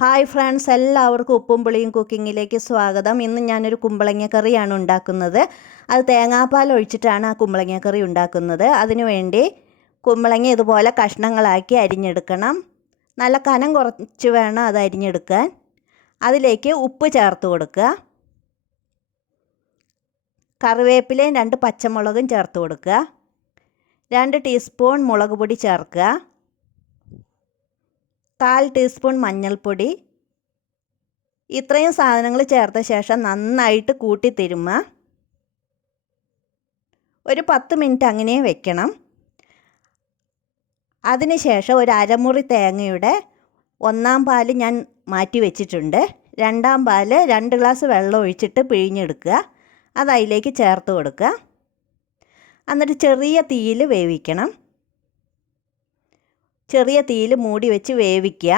Hi friends, എല്ലാവർക്കും ഉപ്പും പുളിയും കുക്കിങ്ങിലേക്ക് സ്വാഗതം. ഇന്ന് ഞാനൊരു കുമ്പളങ്ങ കറിയാണ് ഉണ്ടാക്കുന്നത്. അത് തേങ്ങാപ്പാൽ ഒഴിച്ചിട്ടാണ് ആ കുമ്പളങ്ങ കറി ഉണ്ടാക്കുന്നത്. അതിനുവേണ്ടി കുമ്പളങ്ങ ഇതുപോലെ കഷ്ണങ്ങളാക്കി അരിഞ്ഞെടുക്കണം. നല്ല കനം കുറച്ച് വേണം അത് അരിഞ്ഞെടുക്കാൻ. അതിലേക്ക് ഉപ്പ് ചേർത്ത് കൊടുക്കുക. കറിവേപ്പിലയും 2 പച്ചമുളകും ചേർത്ത് കൊടുക്കുക. 2 ടീസ്പൂൺ മുളക് പൊടി ചേർക്കുക. 1/4 ടീസ്പൂൺ മഞ്ഞൾപ്പൊടി. ഇത്രയും സാധനങ്ങൾ ചേർത്ത ശേഷം നന്നായിട്ട് കൂട്ടി തിരുമ്മുക. ഒരു 10 മിനിറ്റ് അങ്ങനെ വെക്കണം. അതിനുശേഷം ഒരു അരമുറി തേങ്ങയുടെ 1/4 പാൽ ഞാൻ മാറ്റി വെച്ചിട്ടുണ്ട്. 2/2 പാൽ 2 ഗ്ലാസ് വെള്ളം ഒഴിച്ചിട്ട് പിഴിഞ്ഞെടുക്കുക. അത് അതിലേക്ക് ചേർത്ത് കൊടുക്കുക. എന്നിട്ട് ചെറിയ തീയിൽ വേവിക്കണം. ചെറിയ തീയിൽ മൂടി വെച്ച് വേവിക്കുക.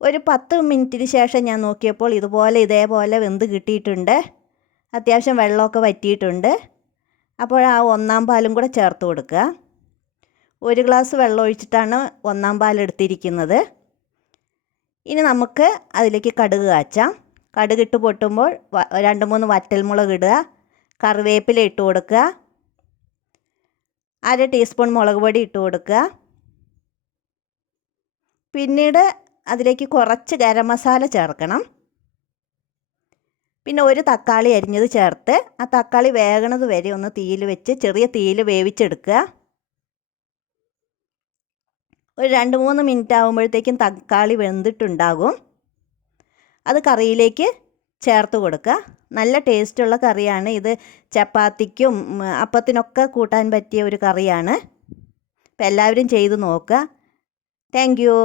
ഒരു 10 മിനിറ്റിന് ശേഷം ഞാൻ നോക്കിയപ്പോൾ ഇതേപോലെ വെന്ത് കിട്ടിയിട്ടുണ്ട്. അത്യാവശ്യം വെള്ളമൊക്കെ വറ്റിയിട്ടുണ്ട്. അപ്പോൾ ആ 1/4 പാലും കൂടെ ചേർത്ത് കൊടുക്കുക. 1 ഗ്ലാസ് വെള്ളം ഒഴിച്ചിട്ടാണ് 1/4 പാൽ എടുത്തിരിക്കുന്നത്. ഇനി നമുക്ക് അതിലേക്ക് കടുക് കാച്ചാം. കടുകിട്ട് പൊട്ടുമ്പോൾ 2-3 വറ്റൽമുളക് ഇടുക. കറിവേപ്പില ഇട്ട് കൊടുക്കുക. 1/2 ടീസ്പൂൺ മുളക് പൊടി ഇട്ട് കൊടുക്കുക. പിന്നീട് അതിലേക്ക് കുറച്ച് ഗരം മസാല ചേർക്കണം. പിന്നെ ഒരു തക്കാളി അരിഞ്ഞത് ചേർത്ത് ആ തക്കാളി വേകണത് വരെ ഒന്ന് തീയിൽ വെച്ച് ചെറിയ തീയിൽ വേവിച്ചെടുക്കുക. ഒരു 2-3 മിനിറ്റ് ആകുമ്പോഴത്തേക്കും തക്കാളി വെന്തിട്ടുണ്ടാകും. അത് കറിയിലേക്ക് ചേർത്ത് കൊടുക്കുക. നല്ല ടേസ്റ്റുള്ള കറിയാണ് ഇത്. ചപ്പാത്തിക്കും അപ്പത്തിനൊക്കെ കൂട്ടാൻ പറ്റിയ ഒരു കറിയാണ്. അപ്പോൾ എല്ലാവരും ചെയ്ത് നോക്കുക. Thank you.